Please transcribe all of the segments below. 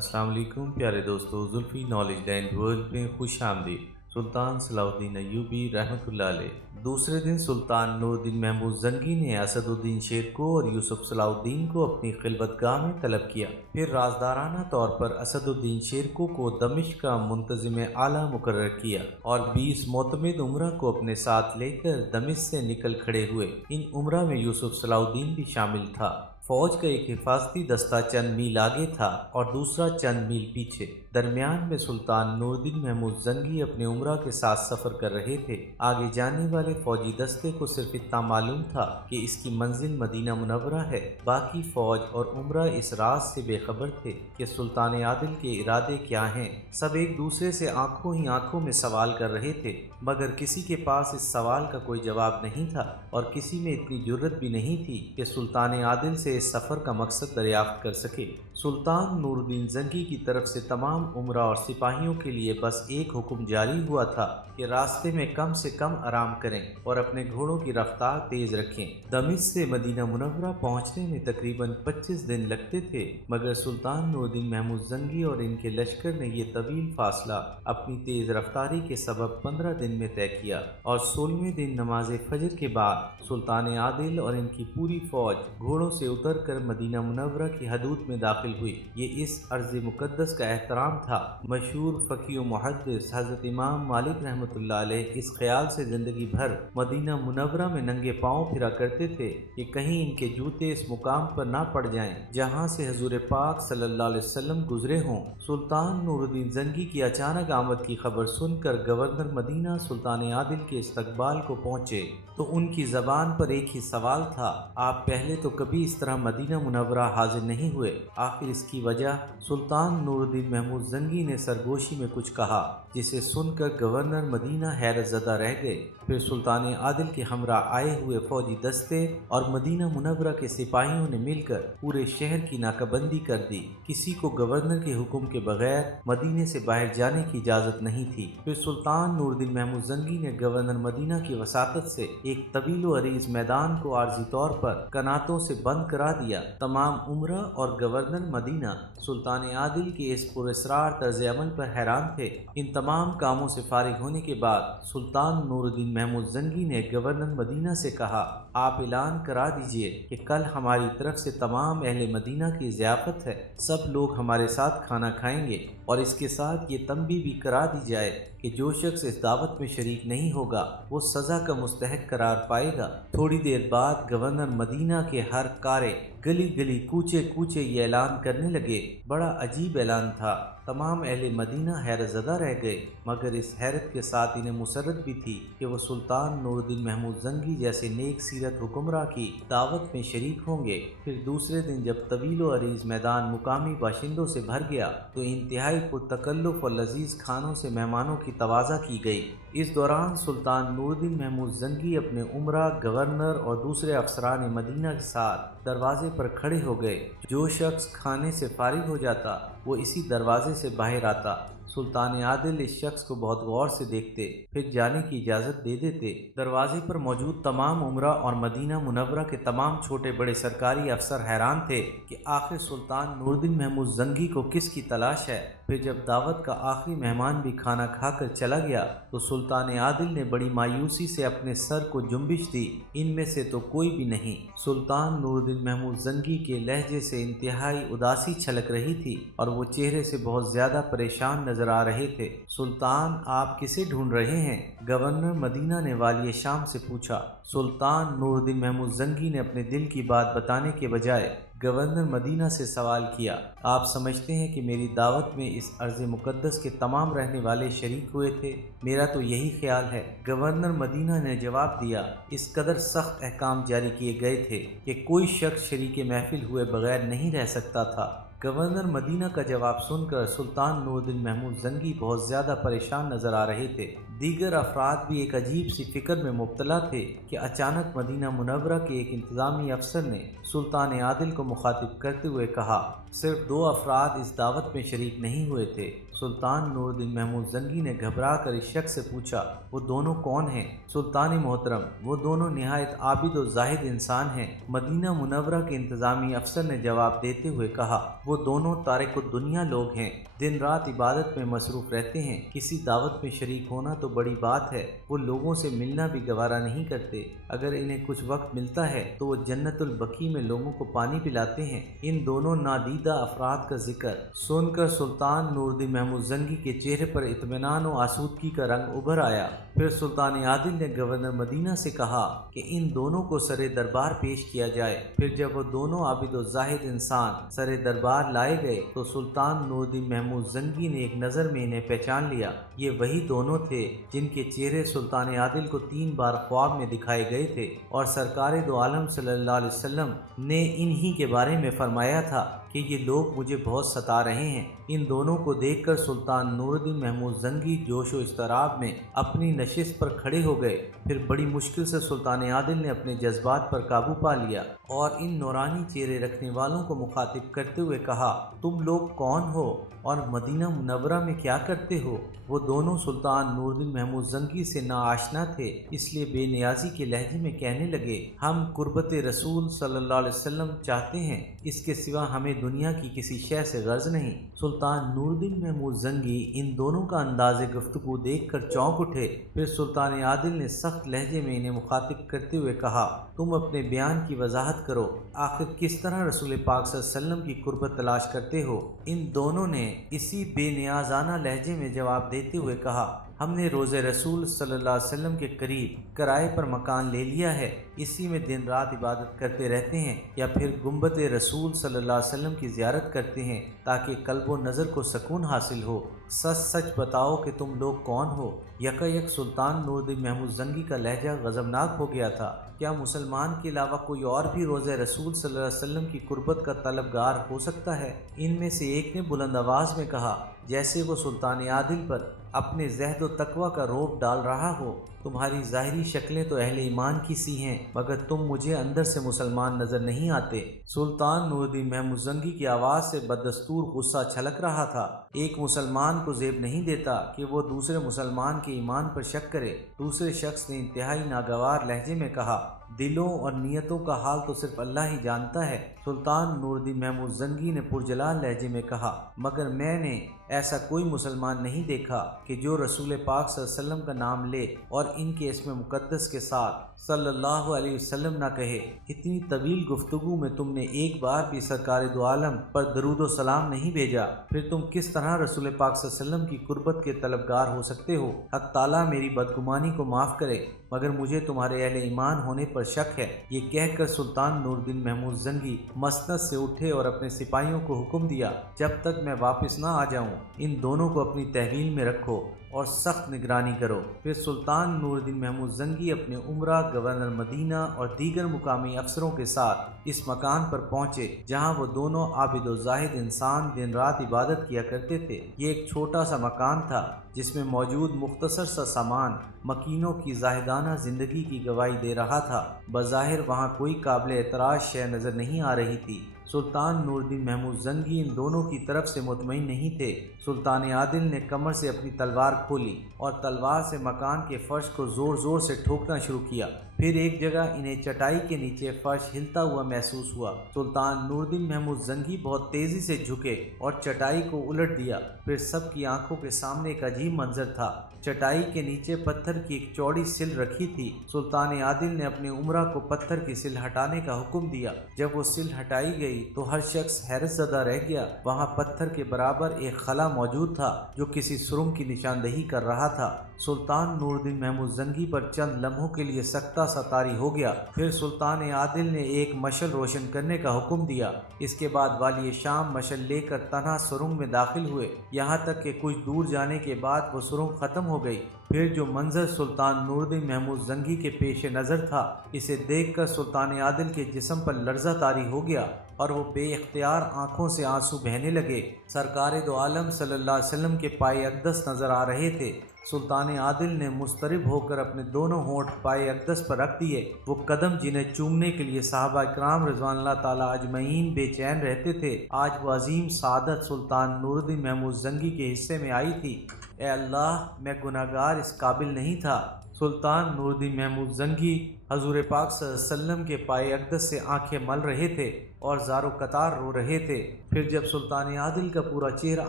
السلام علیکم پیارے دوستو، زلفی نالج لینڈ ورلڈ میں خوش آمدید۔ سلطان صلاح الدین ایوبی رحمۃ اللہ علیہ دوسرے دن سلطان نور الدین محمود زنگی نے اسد الدین شیر کو اور یوسف صلاح الدین کو اپنی خلوت گاہ میں طلب کیا۔ پھر رازدارانہ طور پر اسد الدین شیر کو دمشق کا منتظم اعلیٰ مقرر کیا اور 20 معتمد امراء کو اپنے ساتھ لے کر دمشق سے نکل کھڑے ہوئے۔ ان امراء میں یوسف صلاح الدین بھی شامل تھا۔ فوج کا ایک حفاظتی دستہ چند میل آگے تھا اور دوسرا چند میل پیچھے۔ درمیان میں سلطان نور الدین محمود زنگی اپنے امراء کے ساتھ سفر کر رہے تھے۔ آگے جانے والے فوجی دستے کو صرف اتنا معلوم تھا کہ اس کی منزل مدینہ منورہ ہے۔ باقی فوج اور امراء اس راز سے بے خبر تھے کہ سلطان عادل کے ارادے کیا ہیں۔ سب ایک دوسرے سے آنکھوں ہی آنکھوں میں سوال کر رہے تھے، مگر کسی کے پاس اس سوال کا کوئی جواب نہیں تھا اور کسی میں اتنی جرأت بھی نہیں تھی کہ سلطان عادل سے اس سفر کا مقصد دریافت کر سکے۔ سلطان نور الدین زنگی کی طرف سے تمام امراء اور سپاہیوں کے لیے بس ایک حکم جاری ہوا تھا کہ راستے میں کم سے کم آرام کریں اور اپنے گھوڑوں کی رفتار تیز رکھیں۔ دمشق سے مدینہ منورہ پہنچنے میں تقریباً 25 دن لگتے تھے، مگر سلطان نور الدین محمود زنگی اور ان کے لشکر نے یہ طویل فاصلہ اپنی تیز رفتاری کے سبب 15 دن میں طے کیا اور 16ویں دن نماز فجر کے بعد سلطان عادل اور ان کی پوری فوج گھوڑوں سے اتر کر مدینہ منورہ کی حدود میں داخل ہوئی۔ یہ اس ارض مقدس کا احترام تھا۔ مشہور فقیہ و محدث حضرت امام مالک رحمۃ اللہ علیہ اس خیال سے زندگی بھر مدینہ منورہ میں ننگے پاؤں پھرا کرتے تھے کہ کہیں ان کے جوتے اس مقام پر نہ پڑ جائیں جہاں سے حضور پاک صلی اللہ علیہ وسلم گزرے ہوں۔ سلطان نور الدین زنگی کی اچانک آمد کی خبر سن کر گورنر مدینہ سلطان عادل کے استقبال کو پہنچے تو ان کی زبان پر ایک ہی سوال تھا، آپ پہلے تو کبھی اس طرح مدینہ منورہ حاضر نہیں ہوئے، آخر اس کی وجہ؟ سلطان نور الدین محمود زنگی نے سرگوشی میں کچھ کہا جسے سن کر گورنر مدینہ حیرت زدہ رہ گئے۔ پھر سلطان عادل کے ہمراہ آئے ہوئے فوجی دستے اور مدینہ منورہ کے سپاہیوں نے مل کر پورے شہر کی ناکہ بندی کر دی۔ کسی کو گورنر کے حکم کے بغیر مدینے سے باہر جانے کی اجازت نہیں تھی۔ پھر سلطان نور الدین محمود زنگی نے گورنر مدینہ کی وساطت سے ایک طویل و عریض میدان کو عارضی طور پر کناتوں سے بند کرا دیا۔ تمام امراء اور گورنر مدینہ سلطان عادل کے اس پراسرار طرز عمل پر حیران تھے۔ ان تمام کاموں سے فارغ ہونے کے بعد سلطان نور الدین محمود زنگی نے گورنر مدینہ سے کہا، آپ اعلان کرا دیجئے کہ کل ہماری طرف سے تمام اہل مدینہ کی ضیافت ہے، سب لوگ ہمارے ساتھ کھانا کھائیں گے، اور اس کے ساتھ یہ تنبیہ بھی کرا دی جائے کہ جو شخص اس دعوت میں شریک نہیں ہوگا وہ سزا کا مستحق قرار پائے گا۔ تھوڑی دیر بعد گورنر مدینہ کے ہر کارے گلی گلی کوچے کوچے یہ اعلان کرنے لگے۔ بڑا عجیب اعلان تھا۔ تمام اہل مدینہ حیرت زدہ رہ گئے، مگر اس حیرت کے ساتھ انہیں مسرت بھی تھی کہ وہ سلطان نور الدین محمود زنگی جیسے نیک سیرت حکمراں کی دعوت میں شریک ہوں گے۔ پھر دوسرے دن جب طویل و عریض میدان مقامی باشندوں سے بھر گیا تو انتہائی پرتکلف اور لذیذ کھانوں سے مہمانوں کی توازہ کی گئی۔ اس دوران سلطان نور الدین محمود زنگی اپنے امراء، گورنر اور دوسرے افسران مدینہ کے ساتھ دروازے پر کھڑے ہو گئے۔ جو شخص کھانے سے فارغ ہو جاتا وہ اسی دروازے سے باہر آتا۔ سلطان عادل اس شخص کو بہت غور سے دیکھتے، پھر جانے کی اجازت دے دیتے۔ دروازے پر موجود تمام امراء اور مدینہ منورہ کے تمام چھوٹے بڑے سرکاری افسر حیران تھے کہ آخر سلطان نور الدین محمود زنگی کو کس کی تلاش ہے۔ پھر جب دعوت کا آخری مہمان بھی کھانا کھا کر چلا گیا تو سلطان عادل نے بڑی مایوسی سے اپنے سر کو جنبش دی، ان میں سے تو کوئی بھی نہیں۔ سلطان نور الدین محمود زنگی کے لہجے سے انتہائی اداسی چھلک رہی تھی اور وہ چہرے سے بہت زیادہ پریشان نظر آ رہے تھے۔ سلطان، آپ کسے ڈھونڈ رہے ہیں؟ گورنر مدینہ نے والی شام سے پوچھا۔ سلطان نور الدین محمود زنگی نے اپنے دل کی بات بتانے کے بجائے گورنر مدینہ سے سوال کیا، آپ سمجھتے ہیں کہ میری دعوت میں اس ارض مقدس کے تمام رہنے والے شریک ہوئے تھے؟ میرا تو یہی خیال ہے۔ گورنر مدینہ نے جواب دیا، اس قدر سخت احکام جاری کیے گئے تھے کہ کوئی شخص شریک محفل ہوئے بغیر نہیں رہ سکتا تھا۔ گورنر مدینہ کا جواب سن کر سلطان نور الدین محمود زنگی بہت زیادہ پریشان نظر آ رہے تھے۔ دیگر افراد بھی ایک عجیب سی فکر میں مبتلا تھے کہ اچانک مدینہ منورہ کے ایک انتظامی افسر نے سلطان عادل کو مخاطب کرتے ہوئے کہا، صرف 2 افراد اس دعوت میں شریک نہیں ہوئے تھے۔ سلطان نور الدین محمود زنگی نے گھبرا کر اس شخص سے پوچھا، وہ دونوں کون ہیں؟ سلطان محترم، وہ دونوں نہایت عابد و زاہد انسان ہیں۔ مدینہ منورہ کے انتظامی افسر نے جواب دیتے ہوئے کہا، وہ دونوں تارک الدنیا لوگ ہیں، دن رات عبادت میں مصروف رہتے ہیں، کسی دعوت میں شریک ہونا تو بڑی بات ہے، وہ لوگوں سے ملنا بھی گوارا نہیں کرتے، اگر انہیں کچھ وقت ملتا ہے تو وہ جنت البقیع میں لوگوں کو پانی پلاتے ہیں۔ ان دونوں نادیدہ افراد کا ذکر سن کر سلطان نور الدین محمود زنگی کے چہرے پر اطمینان و آسودگی کا رنگ ابھر آیا۔ پھر سلطان عادل نے گورنر مدینہ سے کہا کہ ان دونوں کو سر دربار پیش کیا جائے۔ پھر جب وہ دونوں عابد و زاہد انسان سر دربار لائے گئے تو سلطان نور الدین محمود زنگی نے ایک نظر میں انہیں پہچان لیا۔ یہ وہی دونوں تھے جن کے چہرے سلطان عادل کو 3 بار خواب میں دکھائے گئے تھے، اور سرکار دو عالم صلی اللہ علیہ وسلم نے انہی کے بارے میں فرمایا تھا کہ یہ لوگ مجھے بہت ستا رہے ہیں۔ ان دونوں کو دیکھ کر سلطان نور الدین محمود زنگی جوش و اضطراب میں اپنی نشست پر کھڑے ہو گئے۔ پھر بڑی مشکل سے سلطان عادل نے اپنے جذبات پر قابو پا لیا اور ان نورانی چہرے رکھنے والوں کو مخاطب کرتے ہوئے کہا، تم لوگ کون ہو اور مدینہ منورہ میں کیا کرتے ہو؟ وہ دونوں سلطان نور الدین محمود زنگی سے ناآشنا تھے، اس لیے بے نیازی کے لہجے میں کہنے لگے، ہم قربت رسول صلی اللہ علیہ وسلم چاہتے ہیں، اس کے سوا ہمیں دنیا کی کسی شے سے غرض نہیں۔ سلطان نور الدین محمود زنگی ان دونوں کا انداز گفتگو دیکھ کر چونک اٹھے۔ پھر سلطان عادل نے سخت لہجے میں انہیں مخاطب کرتے ہوئے کہا، تم اپنے بیان کی وضاحت کرو، آخر کس طرح رسول پاک صلی اللہ علیہ وسلم کی قربت تلاش کرتے ہو؟ ان دونوں نے اسی بے نیازانہ لہجے میں جواب دیتے ہوئے کہا، ہم نے روضہ رسول صلی اللہ علیہ وسلم کے قریب کرائے پر مکان لے لیا ہے، اسی میں دن رات عبادت کرتے رہتے ہیں، یا پھر گنبد رسول صلی اللہ علیہ وسلم کی زیارت کرتے ہیں تاکہ قلب و نظر کو سکون حاصل ہو۔ سچ سچ بتاؤ کہ تم لوگ کون ہو؟ یکا سلطان نور الدین محمود زنگی کا لہجہ غضبناک ہو گیا تھا۔ کیا مسلمان کے علاوہ کوئی اور بھی روضہ رسول صلی اللہ علیہ وسلم کی قربت کا طلبگار ہو سکتا ہے؟ ان میں سے ایک نے بلند آواز میں کہا، جیسے وہ سلطان عادل پر اپنے زہد و تقوی کا روب ڈال رہا ہو، تمہاری ظاہری شکلیں تو اہل ایمان کی سی ہیں، مگر تم مجھے اندر سے مسلمان نظر نہیں آتے۔ سلطان نور الدین محمود زنگی کی آواز سے بدستور غصہ چھلک رہا تھا۔ ایک مسلمان کو زیب نہیں دیتا کہ وہ دوسرے مسلمان کے ایمان پر شک کرے۔ دوسرے شخص نے انتہائی ناگوار لہجے میں کہا، دلوں اور نیتوں کا حال تو صرف اللہ ہی جانتا ہے۔ سلطان نور الدین محمود زنگی نے پرجلال لہجے میں کہا، مگر میں نے ایسا کوئی مسلمان نہیں دیکھا کہ جو رسول پاک صلی اللہ علیہ وسلم کا نام لے اور ان کے اسم مقدس کے ساتھ صلی اللہ علیہ وسلم نہ کہے۔ اتنی طویل گفتگو میں تم نے ایک بار بھی سرکار دو عالم پر درود و سلام نہیں بھیجا، پھر تم کس طرح رسول پاک صلی اللہ علیہ وسلم کی قربت کے طلبگار ہو سکتے ہو؟ حق تعالیٰ میری بدگمانی کو معاف کرے، مگر مجھے تمہارے اہل ایمان ہونے پر شک ہے۔ یہ کہہ کر سلطان نور الدین محمود زنگی مسند سے اٹھے اور اپنے سپاہیوں کو حکم دیا، جب تک میں واپس نہ آ جاؤں ان دونوں کو اپنی تحویل میں رکھو اور سخت نگرانی کرو۔ پھر سلطان نور الدین محمود زنگی اپنے عمرہ، گورنر مدینہ اور دیگر مقامی افسروں کے ساتھ اس مکان پر پہنچے جہاں وہ دونوں عابد و زاہد انسان دن رات عبادت کیا کرتے تھے۔ یہ ایک چھوٹا سا مکان تھا جس میں موجود مختصر سا سامان مکینوں کی زاہدانہ زندگی کی گواہی دے رہا تھا۔ بظاہر وہاں کوئی قابل اعتراض شے نظر نہیں آ رہی تھی۔ سلطان نور الدین محمود زنگی ان دونوں کی طرف سے مطمئن نہیں تھے۔ سلطان عادل نے کمر سے اپنی تلوار کھولی اور تلوار سے مکان کے فرش کو زور زور سے ٹھوکنا شروع کیا۔ پھر ایک جگہ انہیں چٹائی کے نیچے فرش ہلتا ہوا محسوس ہوا۔ سلطان نور الدین محمود زنگی بہت تیزی سے جھکے اور چٹائی کو الٹ دیا۔ پھر سب کی آنکھوں کے سامنے ایک عجیب منظر تھا۔ چٹائی کے نیچے پتھر کی ایک چوڑی سل رکھی تھی۔ سلطان عادل نے اپنے عمرہ کو پتھر کی سل ہٹانے کا حکم دیا۔ جب وہ سل ہٹائی گئی تو ہر شخص حیرت زدہ رہ گیا۔ وہاں پتھر کے برابر ایک خلا موجود تھا جو کسی سرنگ کی نشاندہی کر رہا تھا۔ سلطان نور الدین محمود زنگی پر چند لمحوں کے لیے سکتہ سا طاری ہو گیا۔ پھر سلطان عادل نے ایک مشعل روشن کرنے کا حکم دیا۔ اس کے بعد والی شام مشعل لے کر تنہا سرنگ میں داخل ہوئے، یہاں تک کہ کچھ دور جانے کے بعد وہ سرنگ ختم ہو گئی۔ پھر جو منظر سلطان نور الدین محمود زنگی کے پیش نظر تھا، اسے دیکھ کر سلطان عادل کے جسم پر لرزہ طاری ہو گیا اور وہ بے اختیار آنکھوں سے آنسو بہنے لگے۔ سرکار دو عالم صلی اللہ علیہ وسلم کے پائے اقدس نظر آ رہے تھے۔ سلطان عادل نے مضطرب ہو کر اپنے دونوں ہونٹ پائے اقدس پر رکھ دیے۔ وہ قدم جنہیں چومنے کے لیے صحابہ کرام رضوان اللہ تعالیٰ اجمعین بے چین رہتے تھے، آج وہ عظیم سعادت سلطان نور الدین محمود زنگی کے حصے میں آئی تھی۔ اے اللہ، میں گناہگار اس قابل نہیں تھا۔ سلطان نور الدین محمود زنگی حضور پاک صلی اللہ علیہ وسلم کے پائے اقدس سے آنکھیں مل رہے تھے اور زار و قطار رو رہے تھے۔ پھر جب سلطان عادل کا پورا چہرہ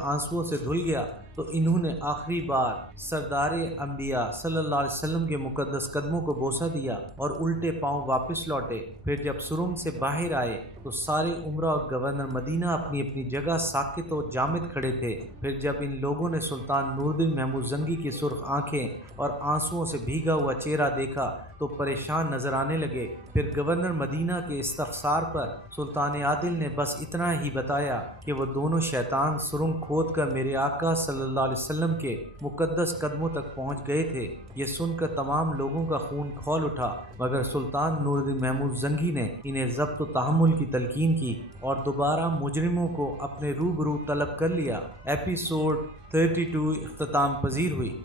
آنسوؤں سے دھل گیا تو انہوں نے آخری بار سردار انبیاء صلی اللہ علیہ وسلم کے مقدس قدموں کو بوسہ دیا اور الٹے پاؤں واپس لوٹے۔ پھر جب سرنگ سے باہر آئے تو سارے عمرہ اور گورنر مدینہ اپنی اپنی جگہ ساکت و جامد کھڑے تھے۔ پھر جب ان لوگوں نے سلطان نور الدین محمود زنگی کی سرخ آنکھیں اور آنسوؤں سے بھیگا ہوا چہرہ دیکھا تو پریشان نظر آنے لگے۔ پھر گورنر مدینہ کے استفسار پر سلطان عادل نے بس اتنا ہی بتایا کہ وہ دونوں شیطان سرنگ کھود کر میرے آقا صلی اللہ علیہ وسلم کے مقدس قدموں تک پہنچ گئے تھے۔ یہ سن کر تمام لوگوں کا خون کھول اٹھا، مگر سلطان نور الدین محمود زنگی نے انہیں ضبط و تحمل کی تلقین کی اور دوبارہ مجرموں کو اپنے روبرو طلب کر لیا۔ ایپیسوڈ 32 اختتام پذیر ہوئی۔